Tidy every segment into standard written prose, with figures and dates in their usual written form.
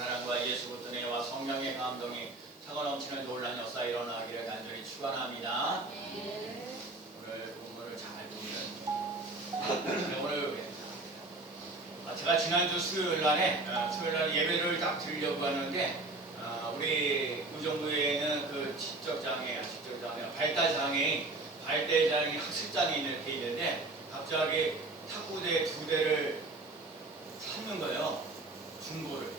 사랑과 예수 그리스도 은혜와 성령의 감동이 차고 넘치는 놀라운 역사 일어나기를 간절히 축원합니다. 오늘 본문을 잘 보면 오늘 제가 지난주 수요일날에 예배를 딱 드리려고 하는데 우리 의정부에는 그 지적장애 발달장애 학습장이 이렇게 있는데 갑자기 탁구대 2대를 찾는 거예요. 중고를.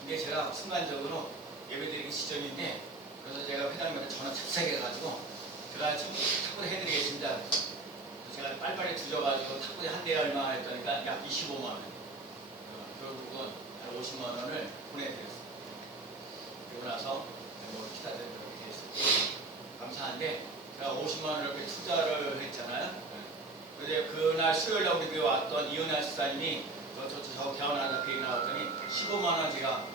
근데 제가 순간적으로 예배드리기 시점인데 그래서 제가 회장님한테 전화 착색해가지고 제가 탁구대 해드리겠습니다. 제가 빨리빨리 뒤져가지고 탁구대 한 대에 얼마 했더니까 약 25만 원. 결국은 50만 원을 보내드렸어요. 그리고 나서 뭐 기타들 이렇게 됐을 감사한데 제가 50만 원 이렇게 투자를 했잖아요. 근데 그날 수요일날 우리 교회 왔던 이은하 집사님이 저 개원하다 그 얘기 나왔더니 15만 원 제가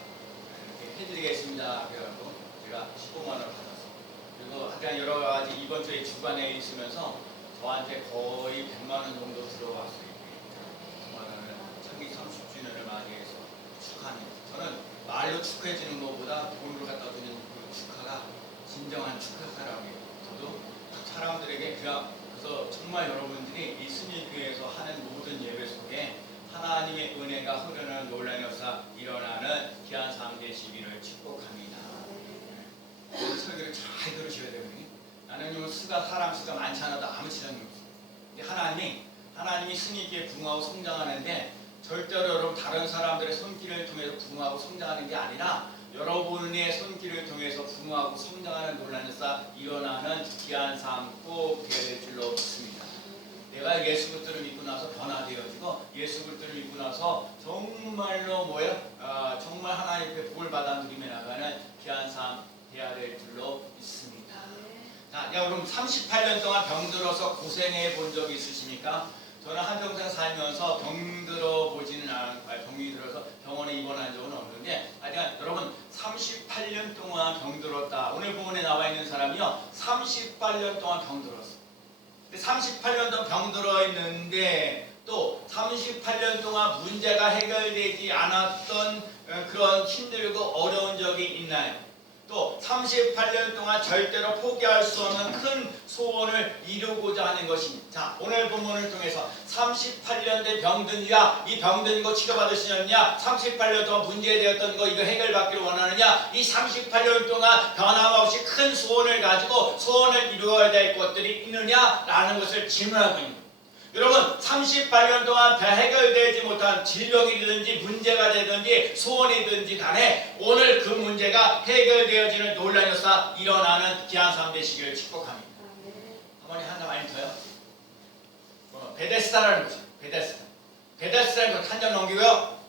이렇게 해드리겠습니다. 그래가지고 제가 15만 원을 받았어요. 그리고 하여간 여러 가지 이번 주에 주간에 있으면서 저한테 거의 100만 원 정도 들어왔어요. 100만 원을 창기 30주년을 맞이해서 축하합니다. 저는 말로 축하해주는 것보다 돈을 갖다 주는 그 축하가 진정한 축하사라고 해요. 저도 사람들에게 그래서 정말 여러분들이 이 스님교회에서 하는 모든 예배 속에 하나님의 은혜가 흐르는 놀라운 역사 일어나는 귀한 삶 되시기를 축복합니다. 오늘 설교를 잘 들으셔야 되거든요. 나는 사람 수가 많지 않아도 아무 지장이 없어요. 근데 하나님이 스님교회 부흥하고 성장하는데 절대로 여러분 다른 사람들의 손길을 통해서 부흥하고 성장하는 게 아니라 여러분의 손길을 통해서 부흥하고 성장하는 놀라운 역사 일어나는 귀한 삶 꼭 될 줄로 믿습니다. 내가 예수 그리스도를 믿고 나서 변화되어지고 예수 그리스도를 믿고 나서 정말로 정말 하나님 앞에 복을 받아 누리며 나가는 귀한 삶 돼야 될 줄로 믿습니다. 자, 여러분 38년 동안 병들어서 고생해 본 적이 있으십니까? 저는 한평생 살면서 병들어 보지는 않아요. 병이 들어서 병원에 입원한 적은 없는데 하여간 여러분 38년 동안 병들었다. 오늘 본문에 나와 있는 사람이요 38년 동안 병들었어. 근데 38년 동안 병들어 있는데 또 38년 동안 문제가 해결되지 않았던 그런 힘들고 어려운 적이 있나요? 또 38년 동안 절대로 포기할 수 없는 큰 소원을 이루고자 하는 것입니다. 자, 오늘 본문을 통해서 38년 된 병든 야, 이 병든 거 치료받을 수 있느냐, 38년 동안 문제되었던 거 이거 해결받기를 원하느냐, 이 38년 동안 변함없이 큰 소원을 가지고 소원을 이루어야 될 것들이 있느냐라는 것을 질문하고 있는 거예요. 여러분 38년 동안 해결되지 못한 질병이든지 문제가 되든지 소원이든지 간에 오늘 그 문제가 해결되어지는 놀라운 역사 일어나는 귀한 삶 되시기를 축복합니다. 어머니 하나 많이 더요. 베데스다라는 곳이에요. 베데스다라는 곳 한 장 넘기고요.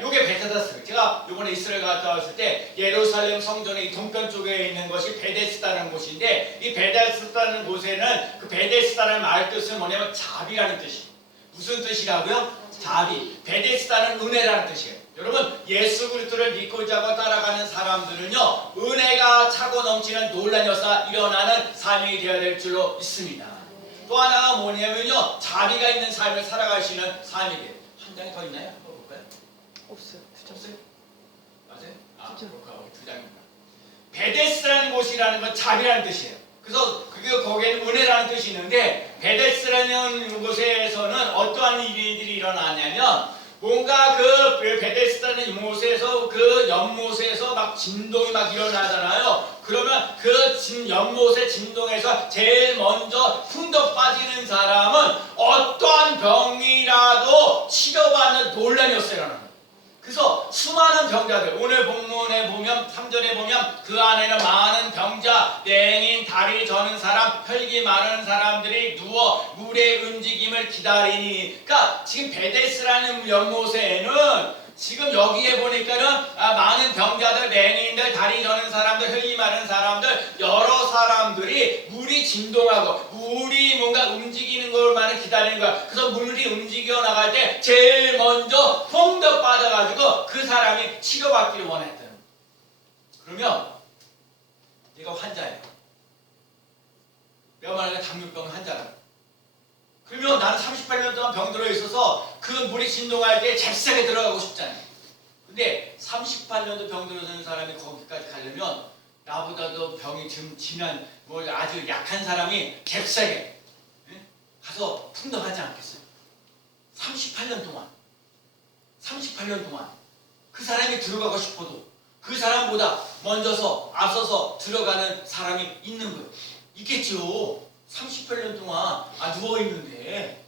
요게 베데스다. 제가 요번에 이스라엘 갔다 왔을 때 예루살렘 성전의 동편 쪽에 있는 것이 베데스다라는 곳인데 이 베데스다라는 곳에는 그 베데스다라는 말 뜻은 뭐냐면 자비라는 뜻이에요. 무슨 뜻이라고요? 자비. 베데스다는 은혜라는 뜻이에요. 여러분 예수 그리스도를 믿고자 하고 따라가는 사람들은요 은혜가 차고 넘치는 놀라운 역사 일어나는 삶이 되어야 될 줄로 믿습니다. 또 하나가 뭐냐면요 자비가 있는 삶을 살아가시는 삶이에요. 한 장이 더 있나요? 한번 볼까요? 없어요. 없어요? 맞아요? 진짜. 그렇구나. 2장입니다. 베데스라는 곳이라는 건 자비라는 뜻이에요. 그래서 거기에는 은혜라는 뜻이 있는데 베데스라는 곳에서는 어떠한 일들이 일어나냐면 뭔가 그 베데스다는 곳에서 그 연못에서 막 진동이 막 일어나잖아요. 그러면 그 연못의 진동에서 제일 먼저 쿵덕 빠지는 사람은 어떠한 병이라도 치료받는 놀라운 역사가 일어나는 거예요. 그래서 수많은 병자들 오늘 본문에 보면 3절에 보면 그 안에는 많은 병자, 맹인, 다리 저는 사람, 혈기 많은 사람들이 누워 물의 움직임을 기다리니 그러니까 지금 베데스라는 연못에는 지금 여기에 보니까는 많은 병자들, 맹인들, 다리 저는 사람들, 혈기 많은 사람들 여러 사람들이 물이 진동하고 물이 뭔가 움직이는 것만을 기다리는 거야. 그래서 물이 움직여 나갈 때 제일 먼저 퐁덕 빠져가지고 그 사람이 치료받기를 원했던. 그러면 얘가 환자예요. 내가 말하는 당뇨병 환자라. 그러면 나는 38년 동안 병들어 있어서 그 물이 진동할 때 잽싸게 들어가고 싶잖아요. 근데 38년도 병들어서 사람이 거기까지 가려면 나보다도 병이 좀 진한 뭐 아주 약한 사람이 잽싸게 가서 풍덩하지 않겠어요? 38년 동안 그 사람이 들어가고 싶어도 그 사람보다 먼저서 앞서서 들어가는 사람이 있는 거예요. 있겠죠. 38년 동안 누워있는데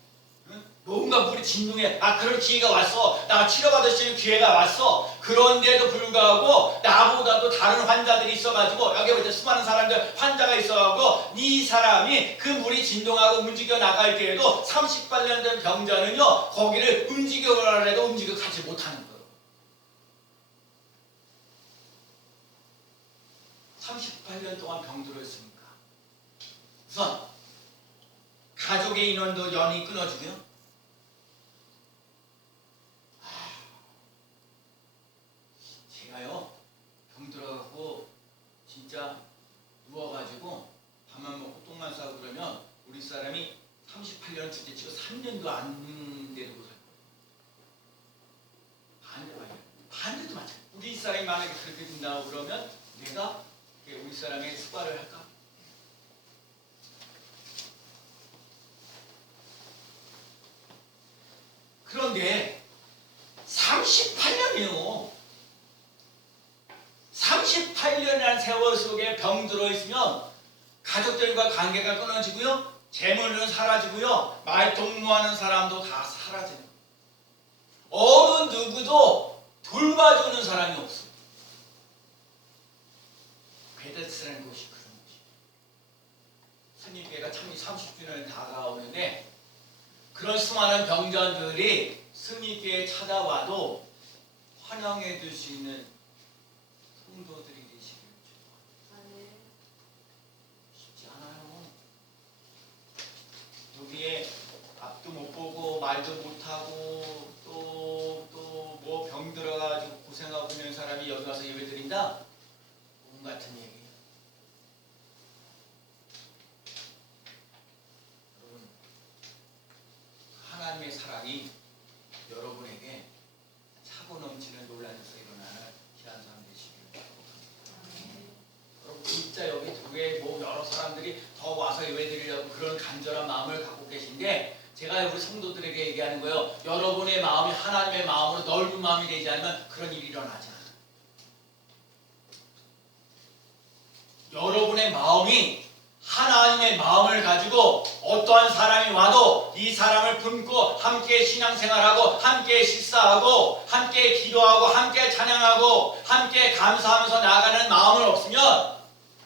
뭔가 물이 진동해. 그럴 기회가 왔어. 나 치료받을 수 있는 기회가 왔어. 그런데도 불구하고 나보다도 다른 환자들이 있어가지고 여기 보자 수많은 사람들 환자가 있어가지고 이 사람이 그 물이 진동하고 움직여 나갈 때에도 38년 된 병자는요 거기를 움직여라 해도 움직여 가지 못하는 거예요. 38년 동안 병들어 있으니까 우선 가족의 인원도 연이 끊어지고요. 제가요 병들어갖고 진짜 누워가지고 밥만 먹고 똥만 싸고 그러면 우리 사람이 38년 주제치고 3년도 안 되는 거 같아요. 반대도 마찬가지. 우리 사람이 만약에 그렇게 된다고 그러면 내가 우리 사람의 수발을 할까? 그런데 38년이요. 38년이라는 세월 속에 병들어 있으면 가족들과 관계가 끊어지고요. 재물은 사라지고요. 말동무하는 사람도 다 사라져요. 어느 누구도 돌봐주는 사람이 없어요. 베데스라는 곳이 그런 곳이에요. 스님교회가 참 30주년이 다가오는데 그런 수많은 병자들이 스님교회에 찾아와도 환영해 줄 수 있는 성도들이 계시길 축복합니다. 쉽지 않아요. 여기에 앞도 못 보고 말도 못하고 또 뭐 병 들어가지고 고생하고 있는 사람이 여기 와서 예배 드린다? 꿈 같은 얘기예요. 여러분, 하나님의 사랑이 여러분에게 차고 넘치는 논란에서 일어나는 귀한 사람 되시길 축복합니다. 여러분 진짜 여기 교회에 여러 사람들이 더 와서 예배드리려고 그런 간절한 마음을 갖고 계신데 제가 우리 성도들에게 얘기하는 거예요. 여러분의 마음이 하나님의 마음으로 넓은 마음이 되지 않으면 그런 일이 일어나지 않아요. 여러분의 마음이 하나님의 마음을 가지고 어떠한 사람이 와도 이 사람을 품고 함께 신앙생활하고 함께 식사하고 함께 기도하고 함께 찬양하고 함께 감사하면서 나아가는 마음을 없으면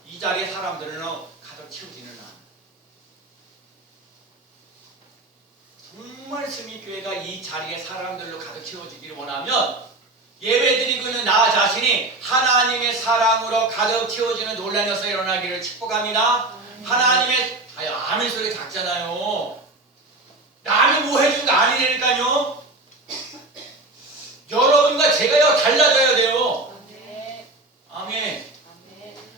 이 자리에 사람들은 가득 채우지는 않아요. 정말 스님교회가 이 자리에 사람들로 가득 채워지기를 원하면 예배드리고 있는 나 자신이 하나님의 사랑으로 가득 채워지는 논란에서 일어나기를 축복합니다. 하나님의 아멘 소리 작잖아요. 남이 뭐 해준 거 아니라니까요. 여러분과 제가요 달라져야 돼요. 아멘.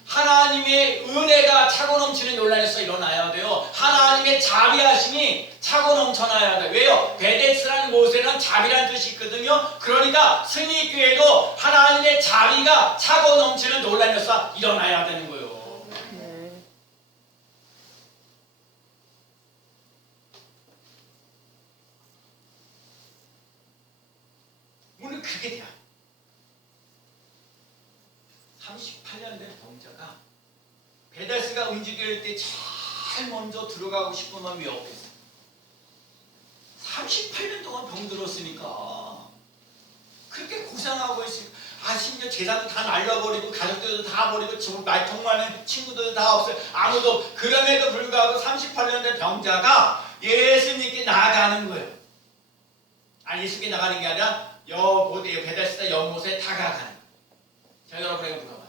하나님의 은혜가 차고 넘치는 논란에서 일어나야 돼요. 하나님의 자비하심이 차고 넘쳐나야 돼요. 왜요? 베데스라는 곳에는 자비라는 뜻이 있거든요. 그러니까 스님교회도 하나님의 자비가 차고 넘치는 논란에서 일어나야 되는 거예요. 오늘 그게 돼요. 38년 된 병자가 베데스가 움직일 때 제일 먼저 들어가고 싶은 마음이 없겠어요. 38년 동안 병들었으니까 그렇게 고생하고 있으니까 심지어 재산도 다 날려버리고 가족들도 다 버리고 말통하는 친구들도 다 없어요. 아무도. 그럼에도 불구하고 38년 된 병자가 예수님께 나아가는 거예요. 예수님께 나가는 게 아니라 베데스다 연못에 다가가는 거예요. 제가 여러분에게 물어봐요.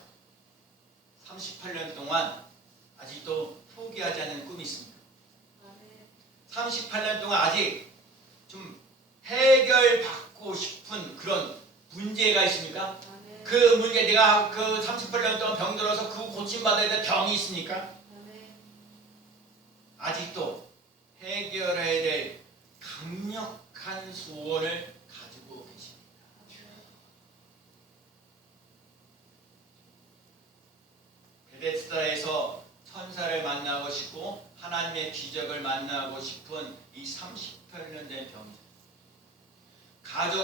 38년 동안 아직도 포기하지 않는 꿈이 있습니까? 38년 동안 아직 좀 해결받고 싶은 그런 문제가 있습니까? 그 문제, 내가 그 38년 동안 병들어서 그 고침받아야 될 병이 있습니까? 아직도 해결해야 될 강력한 소원을 가지고 계십니다.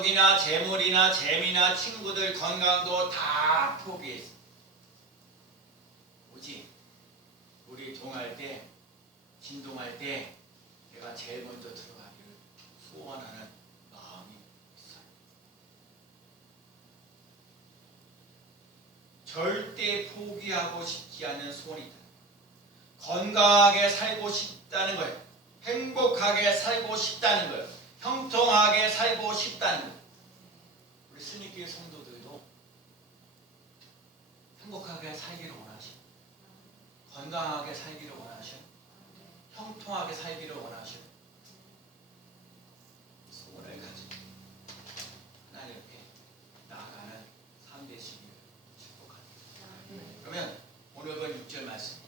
가족이나 재물이나 재미나 친구들 건강도 다 포기했어. 오직 우리 동할 때, 진동할 때 내가 제일 먼저 들어가기를 소원하는 마음이 있어요. 절대 포기하고 싶지 않는 소원이 있다. 건강하게 살고 싶다는 거예요. 행복하게 살고 싶다는 거예요. 형통하게 살고 싶다는 거예요. 우리 스님교회 성도들도 행복하게 살기를 원하시고, 건강하게 살기를 원하시고, 형통하게 살기를 원하시고, 소원을 가지고 하나님께 나아가는 삶 되시기를 축복합니다. 그러면 오늘 본 6절 말씀,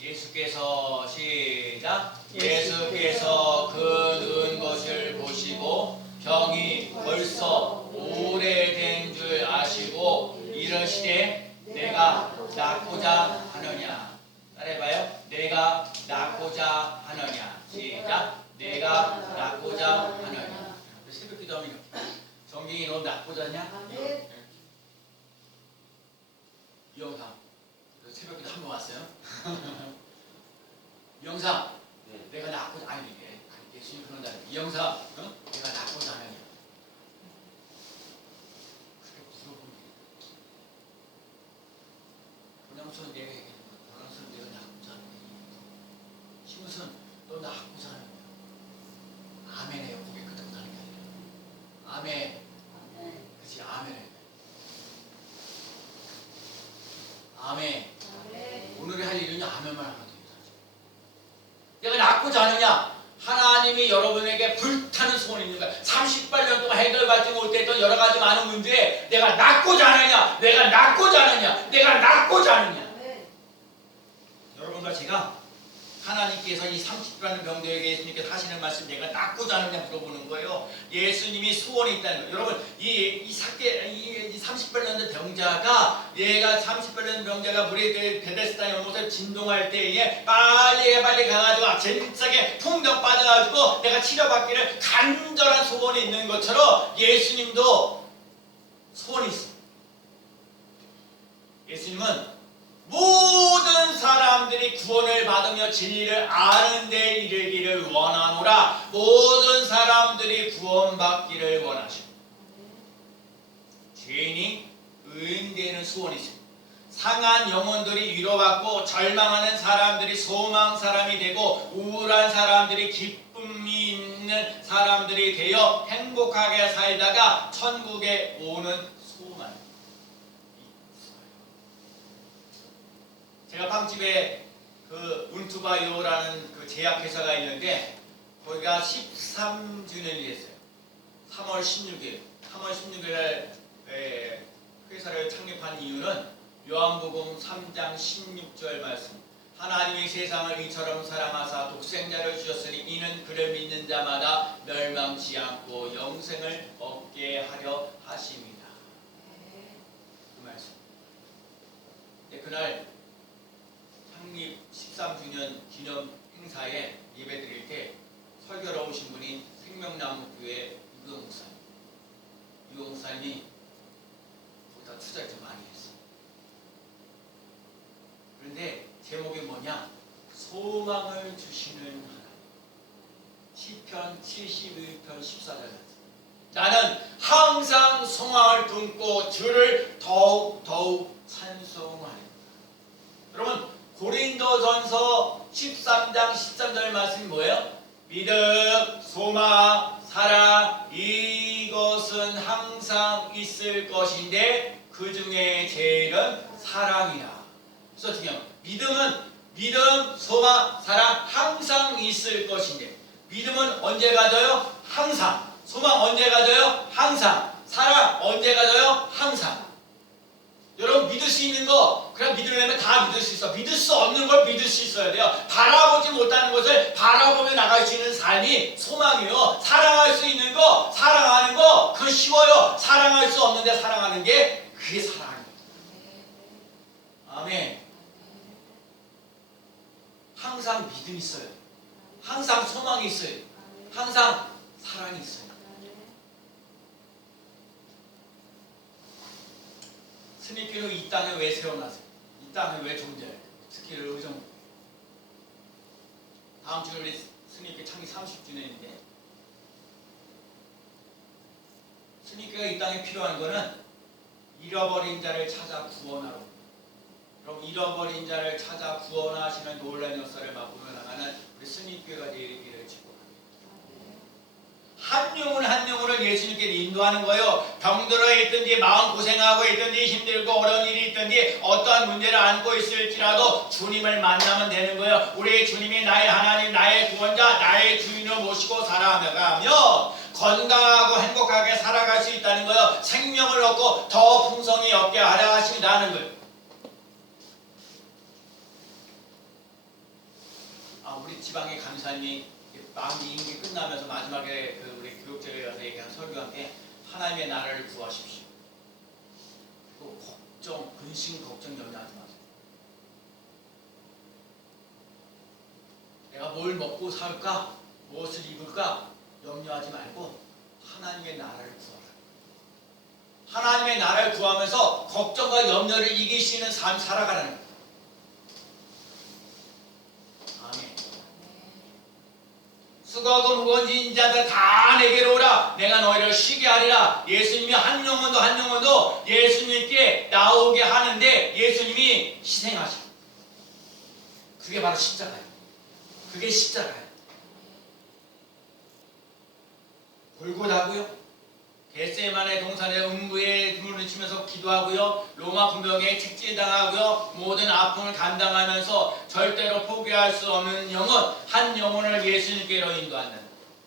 예수께서 시작, 예수께서 그 누운 것을 보시고 병이 벌써 오래된 줄 아시고 이르시되 내가 낫고자 하느냐. 따라해봐요. 내가 낫고자 하느냐. 시작, 내가 낫고자 하느냐. 새벽기도 하면 이렇게, 정경이 너 낫고자 하냐? 이 영상 새벽기도 한 번 왔어요. 이 영상, 내가 낫고자, 아니 예수님 그런다. 이 영상, 내가 낫고자 하느냐. 그렇게 물어보는 게, 본영수는 내가 얘기하는 거야. 본영수는 내가 낫고자 하느냐. 심우선 너 낫고자 하느냐. 아멘해요. 고개 끄덕 하는 게 아니라 아멘. 그치, 아멘해. 아멘. 오늘의 할 일은 아멘만 하면 됩니다. 내가 낫고자 하느냐? 하나님이 여러분에게 불타는 소원이 있는 거야. 38년 동안 해결받지 못했던 여러 가지 많은 문제에 내가 낫고자 하느냐? 내가 낫고자 하느냐? 내가 낫고자 하느냐? 여러분과 제가 하나님께서 이 30라는 병들에게 예수님께서 하시는 말씀, 내가 낫고자 하느냐 물어보는 거예요. 예수님이 소원이 있다는 거예요. 여러분, 이 38년 된 병자가, 얘가 38년 된 병자가 물에 베데스다 연못에 진동할 때에 빨리 가가지고 재밌게 풍덩 빠져가지고 내가 치료받기를 간절한 소원이 있는 것처럼 예수님도 소원이 있어요. 예수님은 모든 사람들이 구원을 받으며 진리를 아는 데 이르기를 원하노라. 모든 사람들이 구원받기를 원하시고, 죄인이 의인되는 소원이 있습니다. 상한 영혼들이 위로받고 절망하는 사람들이 소망 사람이 되고 우울한 사람들이 기쁨이 있는 사람들이 되어 행복하게 살다가 천국에 오는 소망. 제가 빵집에 그 운투바이오라는 그 제약회사가 있는데 거기가 13주년이 됐어요. 3월 16일. 3월 16일에 회사를 창립한 이유는 요한복음 3장 16절 말씀. 하나님이 세상을 이처럼 사랑하사 독생자를 주셨으니 이는 그를 믿는 자마다 멸망치 않고 영생을 얻게 하려 하심이다. 그 말씀. 네, 그날 창립 13주년 기념 행사에 예배 드릴 때 설교로 오신 분이 생명나무교회 유경 목사님. 유경 목사님이 거기다 투자를 좀 많이 했어. 그런데 제목이 뭐냐? 소망을 주시는 하나님. 시편 71편 14절. 나는 항상 소망을 품고 주를 더욱 찬송하리. 여러분, 고린도전서 13장 13절 말씀이 뭐예요? 믿음, 소망, 사랑, 이것은 항상 있을 것인데 그 중에 제일은 사랑이라. 그래서 중요한 믿음은 믿음, 소망, 사랑 항상 있을 것인데, 믿음은 언제 가져요? 항상. 소망 언제 가져요? 항상. 사랑 언제 가져요? 항상. 여러분, 믿을 수 있는 거 그냥 믿으려면 다 믿을 수 있어. 믿을 수 없는 걸 믿을 수 있어야 돼요. 바라보지 못하는 것을 바라보며 나갈 수 있는 삶이 소망이에요. 사랑할 수 있는 거, 사랑하는 거 그거 쉬워요. 사랑할 수 없는데 사랑하는 게 그게 사랑이에요. 아멘. 항상 믿음이 있어요. 항상 소망이 있어요. 항상 사랑이 있어요. 스님께서 이 땅에 왜 세워놨어요? 이 땅에 왜 존재해요? 특히 의정. 다음 주에 우리 스님께 창립 30주년인데 스님께가 이 땅에 필요한 거는 잃어버린 자를 찾아 구원하러. 그럼 잃어버린 자를 찾아 구원하시는 놀라운 역사를 맛보며 나가는 우리 스님교회가 되기를 축복합니다. 한 영혼 한 영혼을 예수님께 인도하는 거예요. 병들어 있든지 마음고생하고 있든지 힘들고 어려운 일이 있든지 어떠한 문제를 안고 있을지라도 주님을 만나면 되는 거예요. 우리 주님이 나의 하나님, 나의 구원자, 나의 주인을 모시고 살아가며 건강하고 행복하게 살아갈 수 있다는 거예요. 생명을 얻고 더 풍성히 얻게 하려 하신다는 거예요. 우리 지방의 강사님이 마음이 임기 끝나면서 마지막에 우리 교육적에 가서 얘기한 설교와 함께 하나님의 나라를 구하십시오. 그리고 걱정, 근심, 걱정 염려하지 마세요. 내가 뭘 먹고 살까? 무엇을 입을까? 염려하지 말고 하나님의 나라를 구하라. 하나님의 나라를 구하면서 걱정과 염려를 이길 수 있는 삶 살아가라는 거예요. 수고하고 무거운 짐진 자들 다 내게로 오라. 내가 너희를 쉬게 하리라. 예수님이 한 영혼도 예수님께 나오게 하는데 예수님이 희생하셔. 그게 바로 십자가예요. 그게 십자가예요. 골고다고요. 겟세마네 동산의 음부에 눈을 치면서 기도하고요. 로마 군병에 책질당하고요. 모든 아픔을 감당하면서 절대로 포기할 수 없는 영혼, 한 영혼을 예수님께로 인도한다.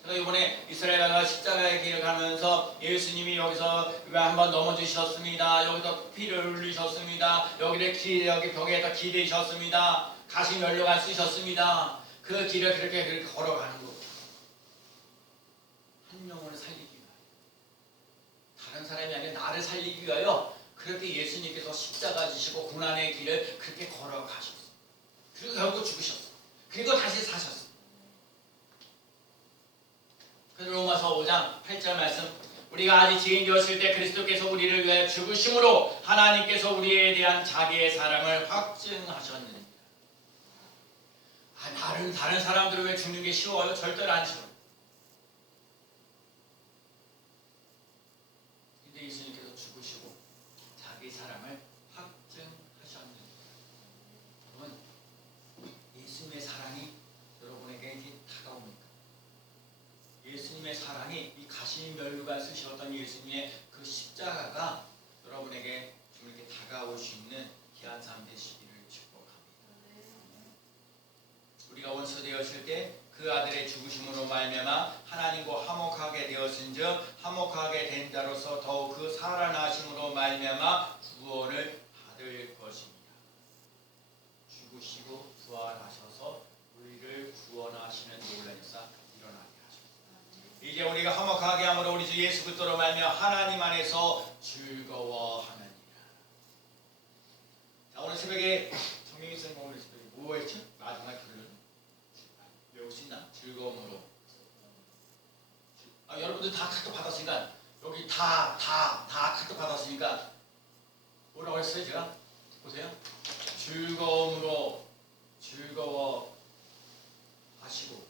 제가 이번에 이스라엘 나라 십자가의 길을 가면서 예수님이 여기서 한번 넘어지셨습니다. 여기서 피를 흘리셨습니다. 여기 벽에다 기대셨습니다. 가시 연료가 쓰셨습니다. 그 길을 그렇게 걸어가는 거. 한 영혼을 살리기. 다른 사람이 아니라 나를 살리기 위하여 그렇게 예수님께서 십자가 지시고 고난의 길을 그렇게 걸어가셨어. 그리고 결국 죽으셨어. 그리고 다시 사셨어. 그래서 로마서 5장 8절 말씀, 우리가 아직 죄인되었을 때 그리스도께서 우리를 위하여 죽으심으로 하나님께서 우리에 대한 자기의 사랑을 확증하셨느니라. 다른 사람들은 왜 죽는 게 쉬워요? 절대로 안 쉬워요. 예수님께서 죽으시고 자기 사랑을 확증하셨느니라. 여러분, 예수님의 사랑이 여러분에게 다가옵니까? 예수님의 사랑이 이 가시면류관 쓰셨던 예수님의 그 십자가가 여러분에게 좀 이렇게 다가올 수 있는 귀한 삶 되시기를 축복합니다. 우리가 원수 되었을 때 그 아들의 죽으심으로 말미암아 하나님과 화목하게 되었은즉 화목하게 된 자로서 더욱 그 살아나심으로 말미암아 구원을 받을 것입니다. 죽으시고 부활하셔서 우리를 구원하시는 놀라운 역사 일어나게 하십니다. 이제 우리가 화목하게 함으로 우리 주 예수 그리스도로 말미암아 하나님 안에서 즐거워하느니라. 자, 오늘 새벽에 정명희 선생님 오늘 뭐 했죠? 마지막 글을 외울 수 있나? 즐거움으로. 여러분들 다 카톡 받았으니까 여기 다 카톡 받았으니까 뭐라고 했어요? 제가 보세요. 즐거움으로 즐거워 하시고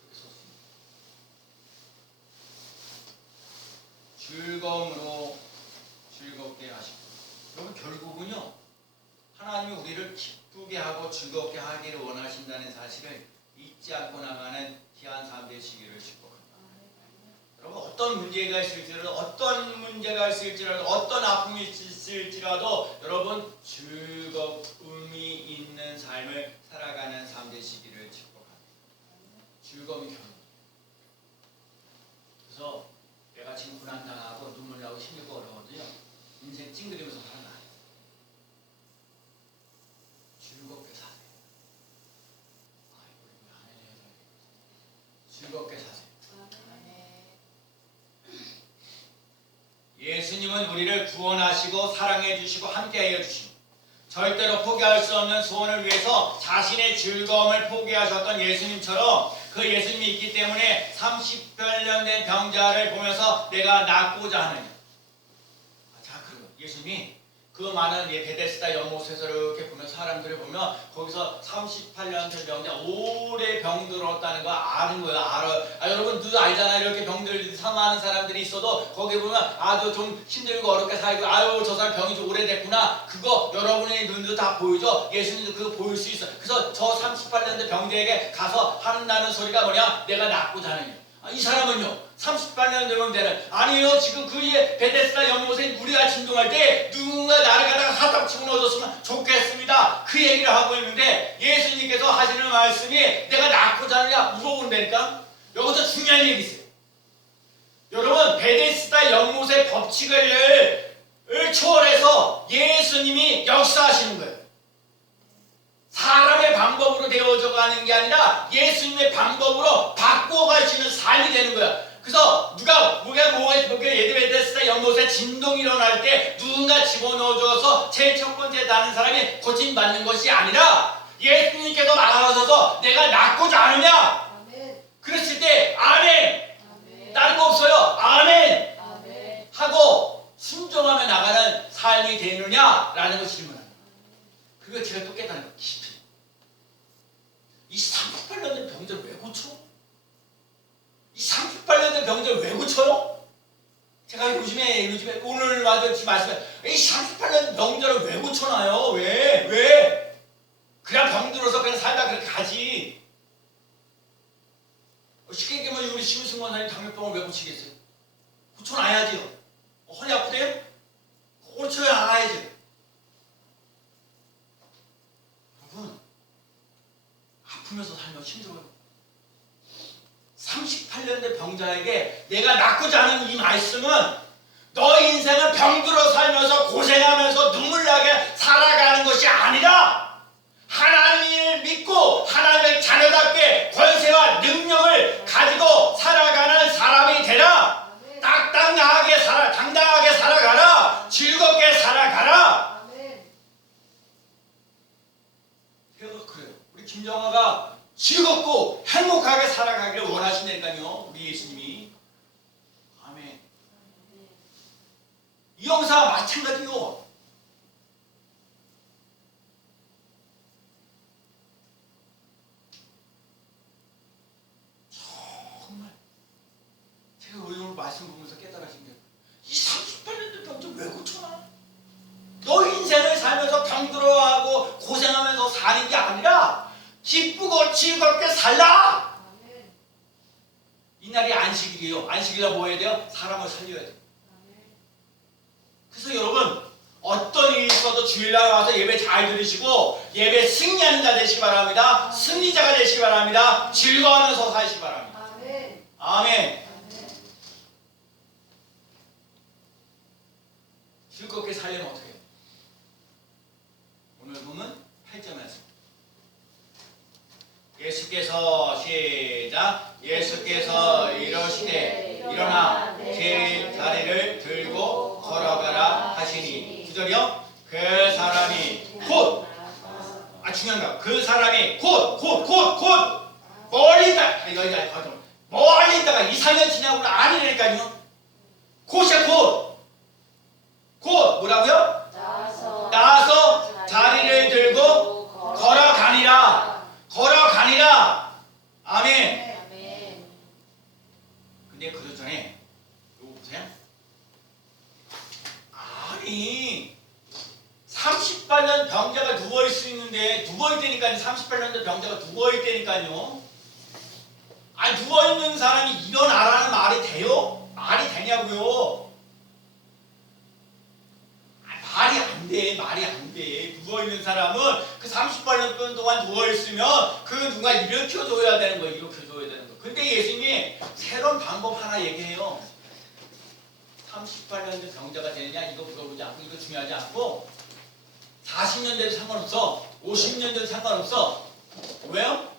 그렇게 썼습니다. 즐거움으로 즐겁게 하시고. 여러분 결국은요, 하나님이 우리를 기쁘게 하고 즐겁게 하기를 원하신다는 사실을 잊지 않고 나가는 귀한 삶 되시기를 축복합니다. 여러분 어떤 문제가 있을지라도 어떤 아픔이 있을지라도 여러분 즐거움이 있는 삶을 살아가는 삶 되시기를 축복합니다. 즐거움이 결국. 그래서 내가 지금 고난당하고 눈물 나고 힘들고 어려워도요, 인생 찡그리면서 살아나요. 즐겁게 사세요. 즐겁게 사세요. 예수님은 우리를 구원하시고 사랑해 주시고 함께하여 주시고 절대로 포기할 수 없는 소원을 위해서 자신의 즐거움을 포기하셨던 예수님처럼 그 예수님이 있기 때문에 38년 된 병자를 보면서 내가 낫고자 하느냐. 자, 그럼 예수님이 그 그 많은 베데스다 연못에서 이렇게 보면 사람들을 보면 거기서 38년 된 병자 오래 병들었다는 거 아는 거예요. 알아요. 여러분 누구 알잖아요. 이렇게 병들 사망하는 사람들이 있어도 거기 보면 아주 좀 힘들고 어렵게 살고 아유 저 사람 병이 좀 오래됐구나. 그거 여러분의 눈도 다 보이죠. 예수님도 그거 보일 수 있어요. 그래서 저 38년 된 병자에게 가서 하는 소리가 뭐냐? 내가 낫고자 하느냐. 이 사람은요 38년 되는 아니요 지금 그 베데스다 연못에 우리가 진동할 때 누군가 나를 갖다가 사탕 치고 넣어줬으면 좋겠습니다. 그 얘기를 하고 있는데 예수님께서 하시는 말씀이 내가 낫고자 하느냐 물어본다니까. 여기서 중요한 얘기 있어요. 여러분 베데스다 연못의 법칙을 초월해서 예수님이 역사하시는 거예요. 사람의 방법으로 되어져 가는 게 아니라 예수님의 방법으로 바꿔가시는 삶이 되는 거야. 그래서 누가 베데스다 연못에 진동이 일어날 때 누군가 집어넣어줘서 제일 첫 번째 다른 사람이 고침받는 것이 아니라 예수님께서 나가셔서 내가 낫고자 하느냐? 아멘. 그랬을 때 아멘. 아멘. 다른 거 없어요. 아멘. 아멘. 하고 순종하며 나가는 삶이 되느냐라는 걸 질문합니다. 그거 제가 또 깨달은 거예요. 깊이. 이 38년 된 병자를 왜 고쳐? 이 38년 된 병자를 왜 고쳐요? 제가 요즘에 오늘 와서 말씀해 이 38년 된 병자를 왜 고쳐놔요? 왜? 그냥 병들어서 그냥 살다 그렇게 가지. 쉽게 얘기하면 우리 심은승 원사님 당뇨병을 왜 고치겠어요? 고쳐놔야지요. 허리 아프대요? 고쳐야 아프면서 살면 힘들어요. 38년 된 병자에게 내가 낫고자 하는 이 말씀은 너 인생은 병들어 살면서 고생하면서 눈물 나게 살아가는 것이 아니라 하나님을 믿고 하나님의 자녀답게 권세와 능력을 가지고 살아가는 사람이 되라. 당당하게 살아가라. 즐겁게 살아가라. 김정아가 즐겁고 행복하게 살아가기를 원하신다니까요. 우리 예수님이. 아멘. 이 형사 마찬가지요. 정말 제가 오늘 말씀 보면서 깨달으신 게 이 38년 된 병 좀 왜 고쳐놔? 너 인생을 살면서 병들어하고 고생하면서 사는 게 아니라 기쁘고 즐겁게 살라. 이날이 안식일이에요. 안식일이라 뭐 해야 돼요? 사람을 살려야 돼요. 그래서 여러분 어떤 일이 있어도 주일날 와서 예배 잘 들으시고 예배 승리하는 자 되시기 바랍니다. 승리자가 되시기 바랍니다. 즐거워하면서 사시기 바랍니다. 아멘. 즐겁게 살려면 어떻게 해요? 오늘 보면 8절에서 예수께서 시작 예수께서 이러시되 일어나 제 자리를 들고 걸어가라 하시니 9절이요 그 사람이 곧 중요한 거야. 그 사람이 곧 멀리 있다 멀리 있다가 2, 3년 지나고는 아니라니까요. 곧이야 곧 뭐라고요? 나와서 자리를 들고 걸어가니라. 아멘. 근데 그 전에 요거 보세요. 아니 38년 병자가 누워있을 수 있는데 누워있다니까요. 38년 된 병자가 누워있다니까요. 아니 누워있는 사람이 일어나라는 말이 돼요? 말이 되냐고요. 말이 안 돼. 누워있는 사람은 그 38년 동안 누워있으면 그 누가 일으켜줘야 되는 거예요. 근데 예수님이 새로운 방법 하나 얘기해요. 38년 된 병자가 되느냐 이거 물어보지 않고 이거 중요하지 않고 40년 돼도 상관없어. 50년 돼도 상관없어. 왜요?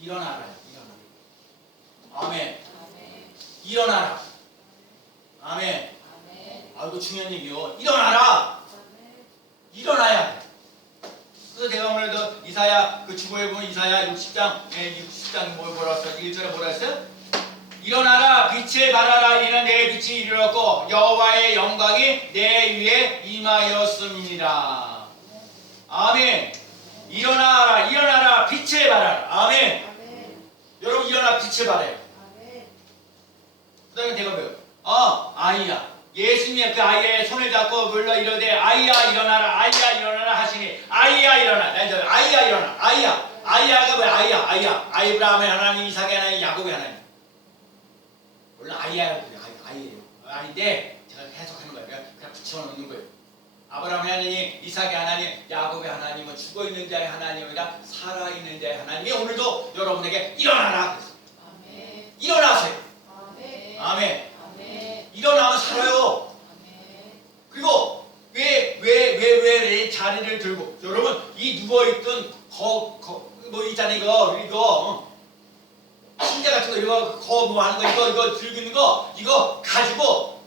일어나라. 아멘. 일어나라. 아멘. 이거 중요한 얘기요. 일어나라. 일어나야 돼. 그래서 내가 오늘도 이사야 그 주보에 보면 이사야 60장 뭐라 했어요? 1절에 뭐라 했어요? 일어나라 빛을 발하라 이는 내 빛이 이르렀고 여호와의 영광이 내 위에 임하였음이니라. 아멘. 일어나라 일어나라 빛을 발하라. 아멘. 아멘. 여러분 일어나 빛을 발해요. 아멘. 그 다음에 내가 뭐요? 아이야. 예수님의 그 아이의 손을 잡고 불러 이르되 아이야 일어나라 아이야 일어나라 하시니 아이야 일어나. 아이야 일어나. 아이야가 뭐야? 아이야. 아브라함의 하나님, 이삭의 하나님, 야곱의 하나님. 물론 아이예요. 아이인데 제가 해석하는 거예요. 그냥 붙여놓는 거예요. 아브라함의 하나님, 이삭의 하나님, 야곱의 하나님은 죽어있는 자의 하나님이라 살아있는 자의 하나님이 오늘도 여러분에게 일어나라. 아멘. 일어나세요. 아멘. 아멘. 아멘. 일어나면 살아요. 아멘. 그리고 왜 자리를 들고 여러분 이 누워있던 뭐 있잖아요. 이거 침대 같은 거 이거 뭐 하는 거 이거 들고 있는 거 이거 가지고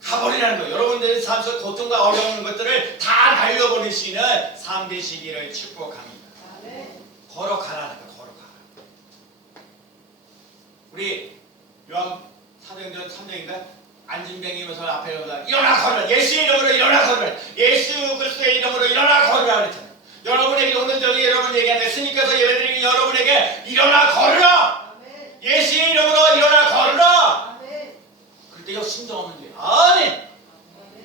가버리라는 거예요. 여러분들의 삶 속 고통과 어려운 것들을 다 날려버릴 수 있는 3대 시기를 축복합니다. 아멘. 걸어가라는 거야. 걸어가. 우리 요한 사도행전 3장인가 안진뱅이면서 앞에 일어나 걸으라. 예수의 이름으로 일어나 걸으라. 예수 그리스도의 이름으로 일어나 걸으라 그랬잖아요. 여러분에게 오늘 저기 여러분 얘기하는데 스님께서 예배드리는 여러분에게 일어나 걸으라. 아멘. 예수의 이름으로 일어나 걸으라. 아멘. 그럴 때 신정하면 돼요. 아멘.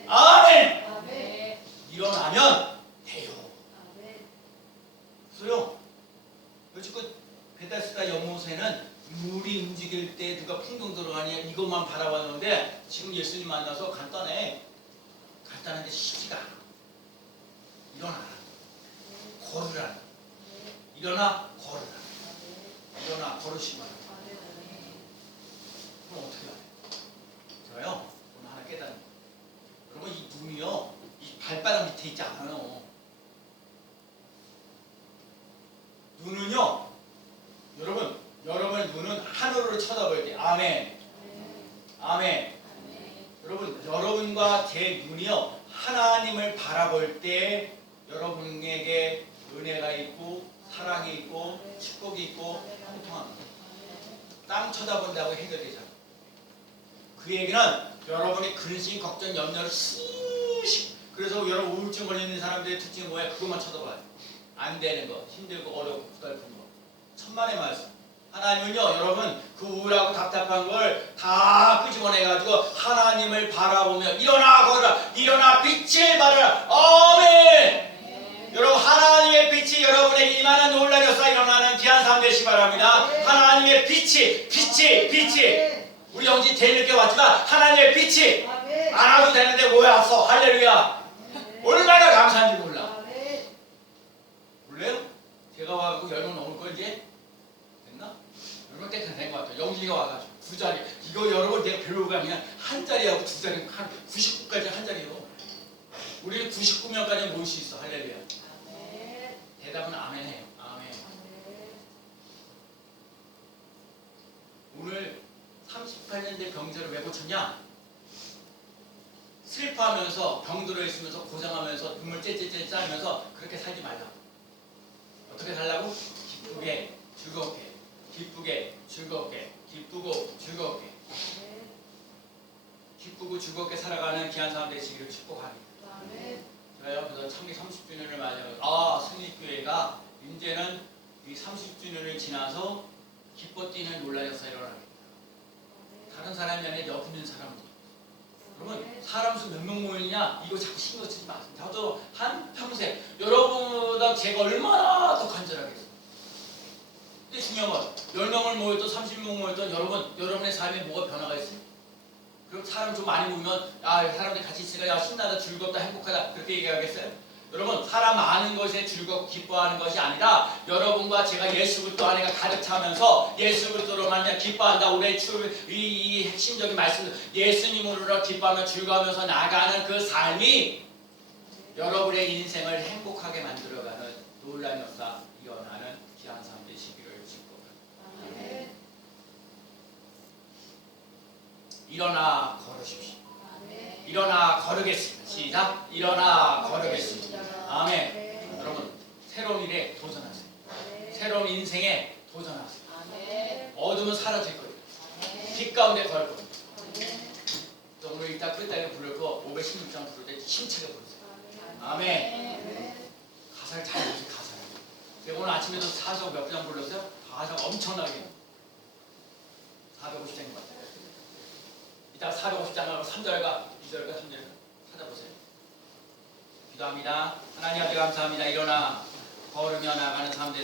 아멘. 아멘. 아멘. 일어나면 돼요. 아멘. 그래서요. 요즘 그 베데스다 연못에는 물이 움직일 때 누가 풍경 들어가냐 이것만 바라봤는데 지금 예수님 만나서 간단한데 쉽지가 않아. 일어나라. 걸으라. 일어나 걸으라. 일어나 걸으시면 그럼 어떻게 해요? 저요 오늘 하나 깨달은 거예요. 여러분 이 눈이요 이 발바닥 밑에 있지 않아요. 눈은요 여러분의 눈은 하늘을 쳐다볼 때 아멘. 아멘. 여러분 여러분과 제 눈이요 하나님을 바라볼 때 여러분에게 은혜가 있고 사랑이 있고 축복이 있고 형통합니다. 땅 쳐다본다고 해결되잖아. 그 얘기는 여러분의 근심, 걱정, 염려를 수십 그래서 여러분 우울증 걸리는 사람들의 특징이 뭐야? 그것만 쳐다봐요. 안 되는 거, 힘들고 어렵고 부담스러운 거. 천만의 말씀. 하나님은요 여러분 그 우울하고 답답한 걸 다 끄집어내가지고 하나님을 바라보며 일어나 걸어라. 일어나 빛을 발하라. 아멘. 여러분 하나님의 빛이 여러분에게 임하는 놀라운 역사 일어나는 귀한 삶 되시기 바랍니다. 하나님의 빛이 우리 영지 제일 늦게 왔지만 하나님의 빛이 안 와도 되는데 왜 왔어? 할렐루야. 얼마나 감사한지 몰라. 몰라요? 제가 와가지고 열명 넘을 걸 이제 됐나? 열명 때까지 된 것 같아요. 영지가 와가지고 두 자리 이거 여러분 내가 별로가 아니라 한 자리하고 두 자리 한 99까지 한 자리요. 우리는 99명까지 모일 수 있어. 할렐루야. 대답은 아멘해요. 아멘. 오늘 38년대 병자를 왜 고쳤냐? 슬퍼하면서 병들어 있으면서 고생하면서 눈물 째째째 짜면서 그렇게 살지 말라. 어떻게 살라고? 기쁘게 즐겁게 기쁘게 즐겁게 기쁘고 즐겁게 기쁘고 즐겁게 살아가는 귀한 사람 되시기를 축복합니다. 저요 그래서 창립 30주년을 맞이하고 승리교회가 이제는 이 30주년을 지나서 기뻐 뛰는 놀라운 역사가 일어납니다. 다른 사람이 아니라 옆에 있는 사람들. 그러면 사람 수 몇 명 모이냐 이거 자꾸 신경 쓰지 마세요. 저도 한평생 여러분보다 제가 얼마나 더 간절하겠어요. 근데 중요한 건 10명을 모였던 30명 모였던 여러분의 삶에 뭐가 변화가 있어요? 그럼 사람 좀 많이 모이면 사람들 같이 있으니까 신나다 즐겁다 행복하다 그렇게 얘기하겠어요? 여러분 사람 많은 것에 즐겁고 기뻐하는 것이 아니라 여러분과 제가 예수 그리스도 안에가 가득 차면서 예수 그리스도로만 기뻐한다. 우리의 이 핵심적인 말씀 예수님으로 기뻐하며 즐거워하면서 나가는 그 삶이 여러분의 인생을 행복하게 만들어가는 놀라운 역사 이어나는 귀한 삶 되시기를 축복합니다. 일어나 걸으십시오. 일어나 걸으겠습니다. 시작. 일어나 걸으겠습니다. 아멘. 여러분 새로운 일에 도전하세요. 새로운 인생에 도전하세요. 어둠은 사라질 거예요. 빛 가운데 거할 겁니다. 아멘. 또 오늘 이따 끝까지 부를 거 516장 부를 때 힘차게 부르세요. 아멘. 아멘. 가사를 잘 보세요. 가사를. 제가 오늘 아침에도 사서 몇 장 불렀어요? 가사가 엄청나게 450장인 것 같아요. 이따 450장을 3절과 2절과 3절을 찾아보세요. 기도합니다. 하나님 아버지 감사합니다. 일어나 걸으며 나가는 삶 되도록